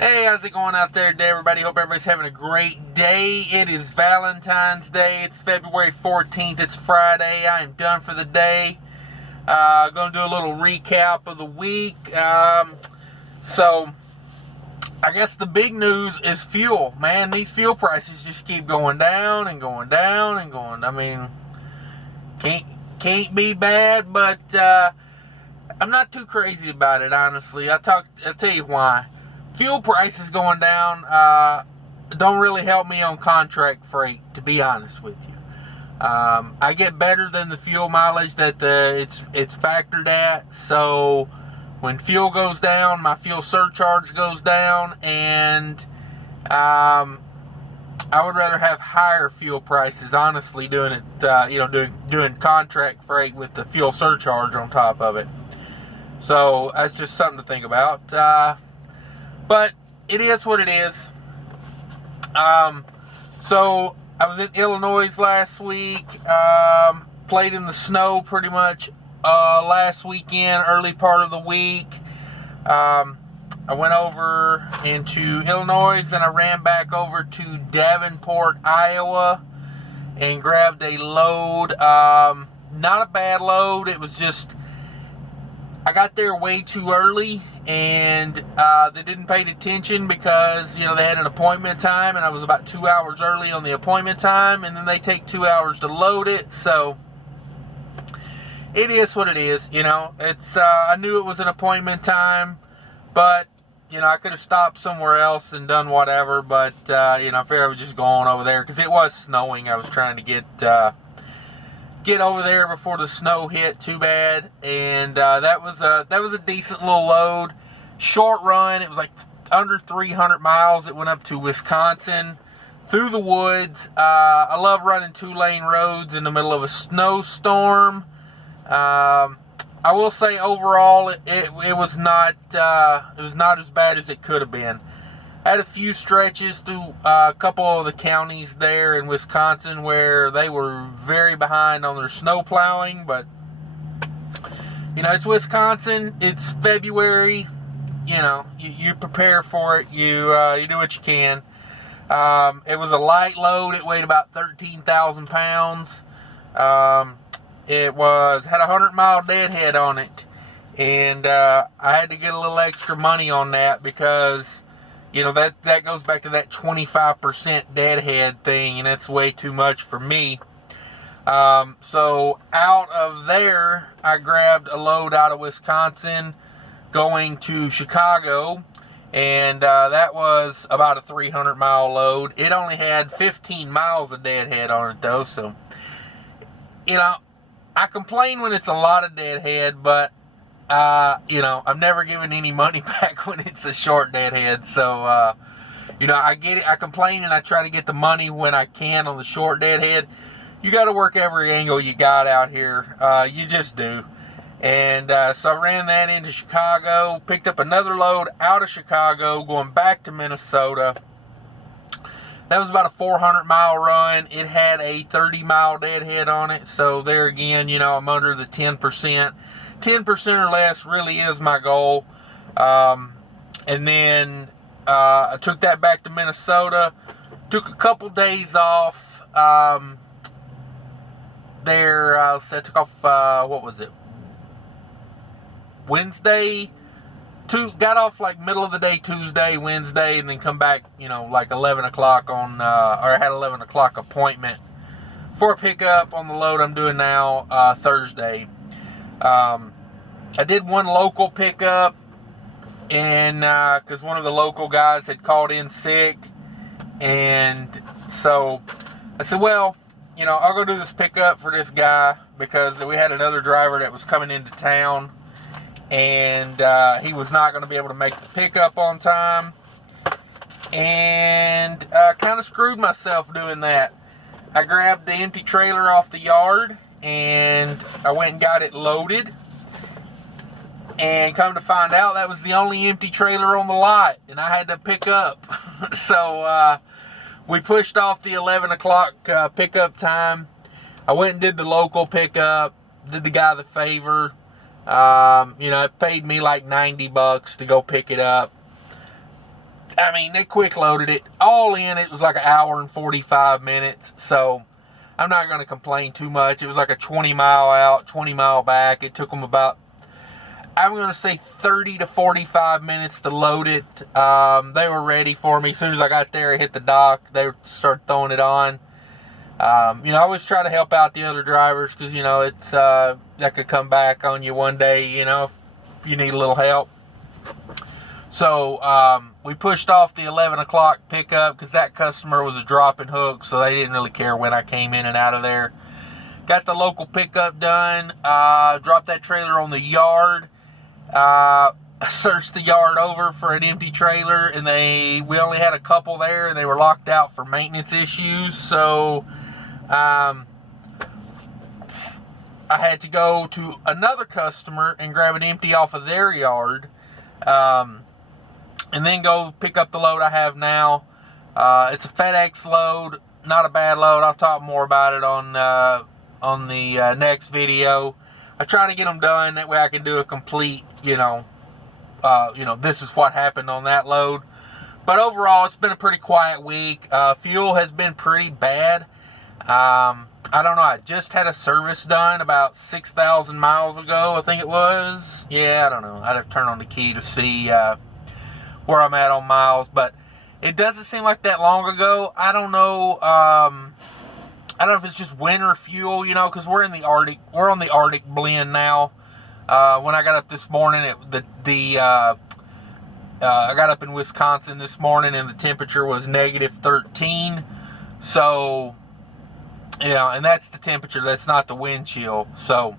Hey, how's it going out there today, everybody? Hope everybody's having a great day. It is Valentine's Day. It's February 14th. It's Friday. I am done for the day. Going to do a little recap of the week. So, I guess the big news is fuel. Man, these fuel prices just keep going down and going down and going. I mean, can't be bad, but I'm not too crazy about it, honestly. I'll tell you why. Fuel prices going down don't really help me on contract freight, to be honest with you. I get better than the fuel mileage that it's factored at. So when fuel goes down, my fuel surcharge goes down, and I would rather have higher fuel prices, honestly, doing it, doing contract freight with the fuel surcharge on top of it. So that's just something to think about. But it is what it is. So I was in Illinois last week. Played in the snow pretty much last weekend, early part of the week. I went over into Illinois, then I ran back over to Davenport, Iowa, and grabbed a load. Not a bad load. It was just, I got there way too early, and they didn't pay attention because, they had an appointment time, and I was about 2 hours early on the appointment time, and then they take 2 hours to load it. So it is what it is. It's I knew it was an appointment time, but I could have stopped somewhere else and done whatever, but I figured I was just going over there because it was snowing. I was trying to get over there before the snow hit too bad, and that was a decent little load. Short run. It was like under 300 miles. It went up to Wisconsin through the woods. I love running 2-lane roads in the middle of a snowstorm. I will say overall it was not as bad as it could have been. I had a few stretches through a couple of the counties there in Wisconsin where they were very behind on their snow plowing, but it's Wisconsin. It's February. You prepare for it. You do what you can. It was a light load. It weighed about 13,000 pounds. It had a 100-mile deadhead on it, and I had to get a little extra money on that because that goes back to that 25% deadhead thing, and that's way too much for me. So out of there, I grabbed a load out of Wisconsin going to Chicago, and that was about a 300-mile load. It only had 15 miles of deadhead on it, though, so, I complain when it's a lot of deadhead, but I'm never giving any money back when it's a short deadhead. So, I get it. I complain and I try to get the money when I can on the short deadhead. You got to work every angle you got out here. You just do. And so I ran that into Chicago, picked up another load out of Chicago, going back to Minnesota. That was about a 400-mile run. It had a 30-mile deadhead on it. So there again, I'm under the 10%. 10% or less really is my goal. And then I took that back to Minnesota. Took a couple days off there. I took off, what was it? Wednesday. Got off like middle of the day Tuesday, Wednesday, and then come back, like 11 o'clock or I had 11 o'clock appointment for a pickup on the load I'm doing now Thursday. I did one local pickup, and because one of the local guys had called in sick, and so I said, well, I'll go do this pickup for this guy because we had another driver that was coming into town, and he was not going to be able to make the pickup on time, and kind of screwed myself doing that. I grabbed the empty trailer off the yard, and I went and got it loaded. And come to find out, that was the only empty trailer on the lot, and I had to pick up. So we pushed off the 11 o'clock pickup time. I went and did the local pickup, did the guy the favor. It paid me like $90 to go pick it up. I mean, they quick loaded it. All in, it was like an hour and 45 minutes. So I'm not going to complain too much. It was like a 20 mile out, 20 mile back. It took them about, I'm going to say 30 to 45 minutes to load it. They were ready for me. As soon as I got there, I hit the dock. They started throwing it on. I always try to help out the other drivers because, it's that could come back on you one day, if you need a little help. So we pushed off the 11 o'clock pickup because that customer was a drop and hook, so they didn't really care when I came in and out of there. Got the local pickup done, dropped that trailer on the yard, searched the yard over for an empty trailer, and we only had a couple there, and they were locked out for maintenance issues, so I had to go to another customer and grab an empty off of their yard, and then go pick up the load I have now. It's a FedEx load, not a bad load. I'll talk more about it on the next video. I try to get them done, that way I can do a complete, this is what happened on that load. But overall, it's been a pretty quiet week. Fuel has been pretty bad. I don't know, I just had a service done about 6,000 miles ago, I think it was. Yeah, I don't know. I'd have to turn on the key to see where I'm at on miles, but it doesn't seem like that long ago. I don't know. I don't know if it's just winter fuel, because we're in the Arctic. We're on the Arctic blend now. When I got up this morning, I got up in Wisconsin this morning, and the temperature was negative 13. So, and that's the temperature. That's not the wind chill. So,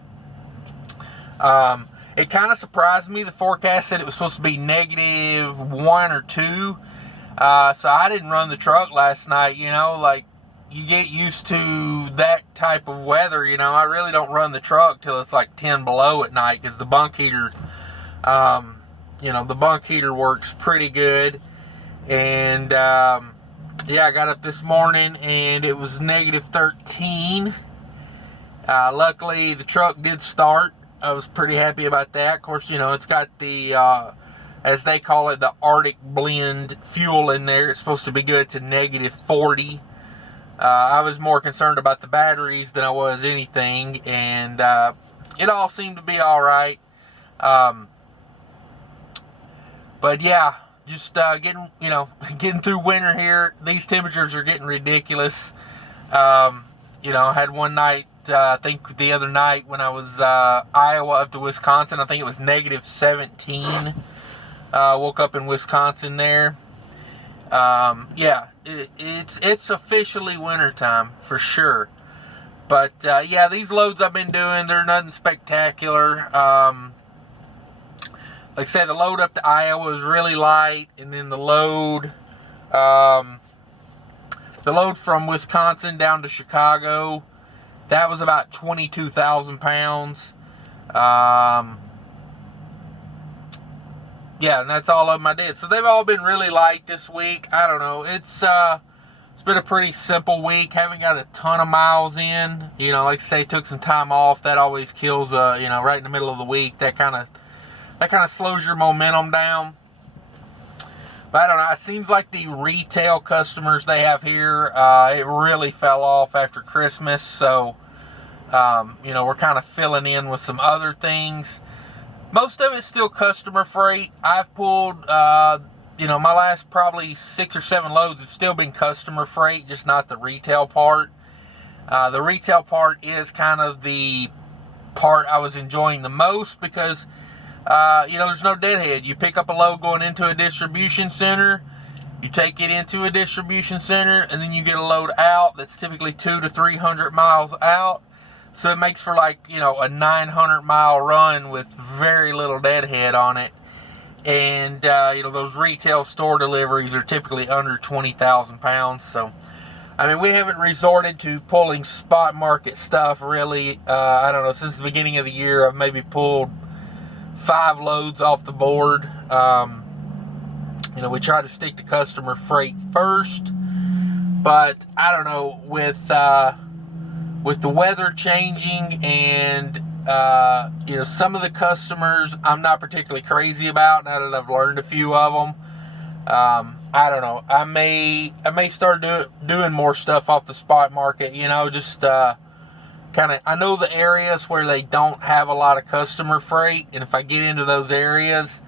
it kind of surprised me. The forecast said it was supposed to be negative 1 or 2. So I didn't run the truck last night, you get used to that type of weather, I really don't run the truck till it's like 10 below at night because the bunk heater, the bunk heater works pretty good. And, I got up this morning and it was negative 13. Luckily, the truck did start. I was pretty happy about that. Of course, it's got the, as they call it, the Arctic blend fuel in there. It's supposed to be good to negative 40. I was more concerned about the batteries than I was anything, and it all seemed to be all right. But yeah, just getting through winter here. These temperatures are getting ridiculous. I had one night, I think the other night when I was Iowa up to Wisconsin, I think it was negative 17. Woke up in Wisconsin there. It's officially wintertime for sure. But these loads I've been doing, they're nothing spectacular. Like I said, the load up to Iowa was really light, and then the load from Wisconsin down to Chicago, that was about 22,000 pounds. And that's all of them I did. So they've all been really light this week. I don't know. It's been a pretty simple week. Haven't got a ton of miles in. Like I say, took some time off. That always kills, right in the middle of the week. That kind of slows your momentum down. But I don't know. It seems like the retail customers they have here, it really fell off after Christmas. So, we're kind of filling in with some other things. Most of it's still customer freight. I've pulled, my last probably 6 or 7 loads have still been customer freight, just not the retail part. The retail part is kind of the part I was enjoying the most because, there's no deadhead. You pick up a load going into a distribution center, you take it into a distribution center, and then you get a load out that's typically 200 to 300 miles out. So it makes for a 900 mile run with very little deadhead on it. And, those retail store deliveries are typically under 20,000 pounds. So, we haven't resorted to pulling spot market stuff really. I don't know, since the beginning of the year, I've maybe pulled 5 loads off the board. We try to stick to customer freight first. But, I don't know, with the weather changing and, some of the customers I'm not particularly crazy about now that I've learned a few of them. I don't know. I may start doing more stuff off the spot market. Just kind of. I know the areas where they don't have a lot of customer freight, and if I get into those areas,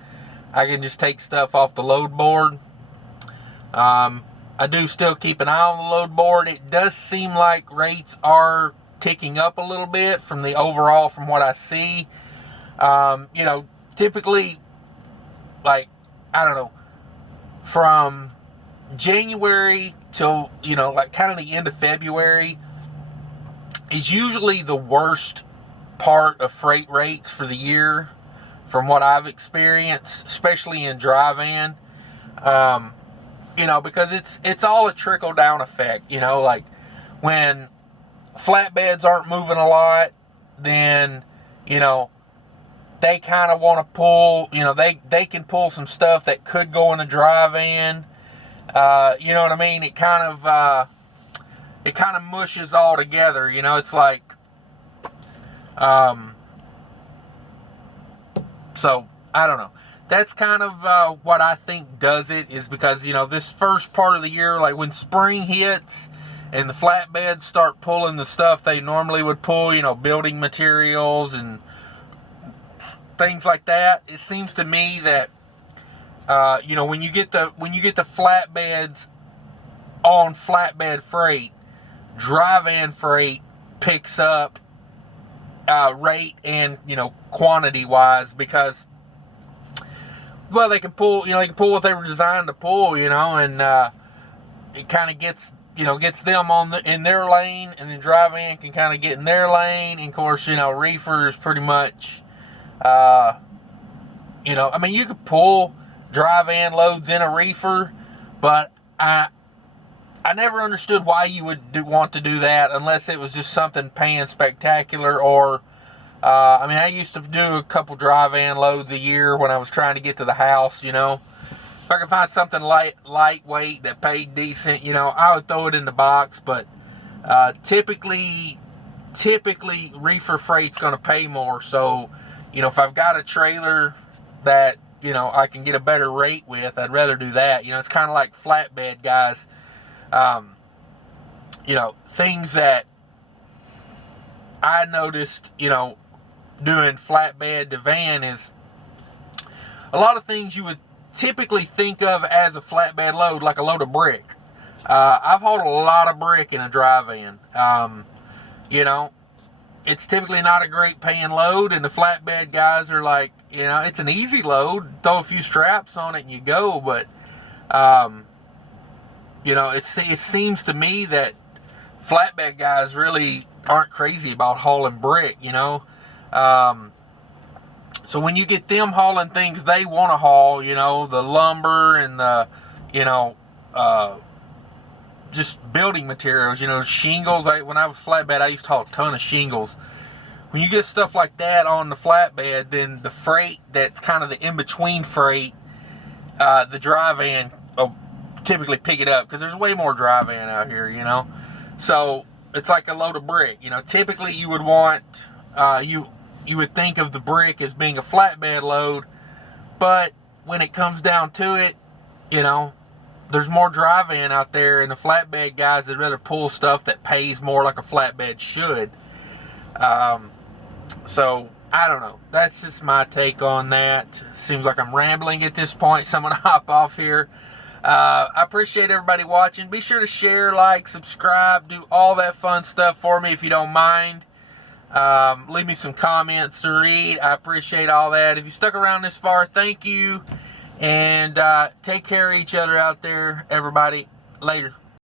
I can just take stuff off the load board. I do still keep an eye on the load board. It does seem like rates are ticking up a little bit from what I see. Typically, like, I don't know, from January till, like kind of the end of February is usually the worst part of freight rates for the year from what I've experienced, especially in dry van. Because it's all a trickle down effect, like when flatbeds aren't moving a lot, then, they kind of want to pull, they can pull some stuff that could go in a dry van. You know what I mean? It kind of mushes all together, it's like, so I don't know. That's kind of what I think does it, is because, this first part of the year, like when spring hits and the flatbeds start pulling the stuff they normally would pull, building materials and things like that, it seems to me that, when you get the flatbeds on flatbed freight, dry van freight picks up rate and, quantity wise, because, well, they can pull what they were designed to pull, and it kind of gets them in their lane, and then dry van can kind of get in their lane, and of course, reefer is pretty much, you could pull dry van loads in a reefer, but I never understood why you would want to do that unless it was just something paying spectacular, or I used to do a couple dry van loads a year when I was trying to get to the house, If I could find something lightweight that paid decent, I would throw it in the box. But typically reefer freight's going to pay more. So, if I've got a trailer that, I can get a better rate with, I'd rather do that. It's kind of like flatbed guys. Things that I noticed, doing flatbed to van is a lot of things you would typically think of as a flatbed load, like a load of brick. I've hauled a lot of brick in a dry van. It's typically not a great paying load, and the flatbed guys are like, it's an easy load, throw a few straps on it and you go, but it seems to me that flatbed guys really aren't crazy about hauling brick, So when you get them hauling things they want to haul, the lumber and the, just building materials, shingles. When I was flatbed, I used to haul a ton of shingles. When you get stuff like that on the flatbed, then the freight that's kind of the in-between freight, the dry van will typically pick it up, because there's way more dry van out here, So it's like a load of brick. Typically you would want, you would think of the brick as being a flatbed load, but when it comes down to it, there's more dry van out there, and the flatbed guys would rather pull stuff that pays more like a flatbed should. So I don't know. That's just my take on that. Seems like I'm rambling at this point, so I'm going to hop off here. I appreciate everybody watching. Be sure to share, like, subscribe, do all that fun stuff for me if you don't mind. Leave me some comments to read. I appreciate all that. If you stuck around this far, thank you. And take care of each other out there, everybody. Later.